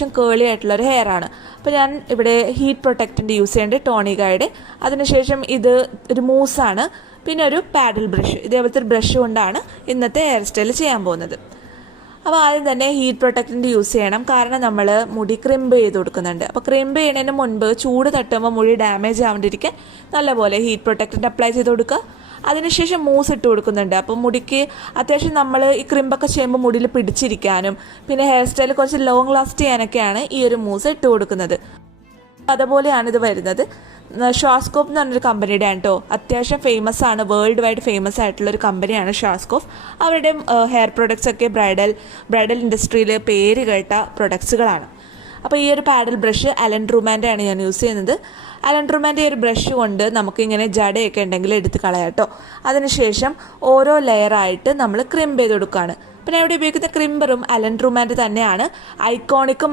അത്യാവശ്യം കേളി ആയിട്ടുള്ള ഒരു ഹെയർ ആണ്. അപ്പോൾ ഞാൻ ഇവിടെ ഹീറ്റ് പ്രൊട്ടക്റ്റൻ്റ് യൂസ് ചെയ്യേണ്ടത് ടോണി ഗൈഡ്. അതിനുശേഷം ഇത് ഒരു മൂസാണ്, പിന്നെ ഒരു പാഡിൽ ബ്രഷ്. ഇതേപോലത്തെ ഒരു ബ്രഷ് കൊണ്ടാണ് ഇന്നത്തെ ഹെയർ സ്റ്റൈൽ ചെയ്യാൻ പോകുന്നത്. അപ്പോൾ ആദ്യം തന്നെ ഹീറ്റ് പ്രൊട്ടക്റ്റൻ്റ് യൂസ് ചെയ്യണം, കാരണം നമ്മൾ മുടി ക്രിംബ് ചെയ്ത് കൊടുക്കുന്നുണ്ട്. അപ്പോൾ ക്രിംബ് ചെയ്യുന്നതിന് മുൻപ് ചൂട് തട്ടുമ്പോൾ മുടി ഡാമേജ് ആവാണ്ടിരിക്കാൻ നല്ലപോലെ ഹീറ്റ് പ്രൊട്ടക്റ്റൻ്റ് അപ്ലൈ ചെയ്ത് കൊടുക്കുക. അതിനുശേഷം മൂസ് ഇട്ട് കൊടുക്കുന്നുണ്ട്. അപ്പോൾ മുടിക്ക് അത്യാവശ്യം നമ്മൾ ഈ ക്രിംബൊക്കെ ചെയ്യുമ്പോൾ മുടിയിൽ പിടിച്ചിരിക്കാനും പിന്നെ ഹെയർ സ്റ്റൈൽ കുറച്ച് ലോങ് ലാസ്റ്റ് ചെയ്യാനൊക്കെയാണ് ഈ ഒരു മൂസ് ഇട്ട് കൊടുക്കുന്നത്. അതുപോലെയാണ് ഇത് വരുന്നത്. ഷാസ്കോപ്പ് എന്ന് പറഞ്ഞൊരു കമ്പനിയുടെ ആണ് കേട്ടോ. അത്യാവശ്യം ഫേമസ് ആണ്, വേൾഡ് വൈഡ് ഫേമസ് ആയിട്ടുള്ളൊരു കമ്പനിയാണ് ഷാസ്കോപ്പ്. അവരുടെ ഹെയർ പ്രൊഡക്ട്സ് ഒക്കെ ബ്രൈഡൽ ഇൻഡസ്ട്രിയിൽ പേര് കേട്ട പ്രൊഡക്ട്സുകളാണ്. അപ്പോൾ ഈ ഒരു പാഡൽ ബ്രഷ് അലൻ ട്രൂമാൻ്റെ ആണ് ഞാൻ യൂസ് ചെയ്യുന്നത്. അലൻ ട്രൂമാൻ്റെ ഒരു ബ്രഷ് കൊണ്ട് നമുക്കിങ്ങനെ ജടയൊക്കെ ഉണ്ടെങ്കിൽ എടുത്ത് കളയാം കേട്ടോ. അതിനുശേഷം ഓരോ ലെയറായിട്ട് നമ്മൾ ക്രിംബ് ചെയ്ത് കൊടുക്കുകയാണ്. പിന്നെ ഇവിടെ ഉപയോഗിക്കുന്ന ക്രിംബറും അലൻ ട്രൂമാൻ്റെ തന്നെയാണ്. ഐക്കോണിക്കും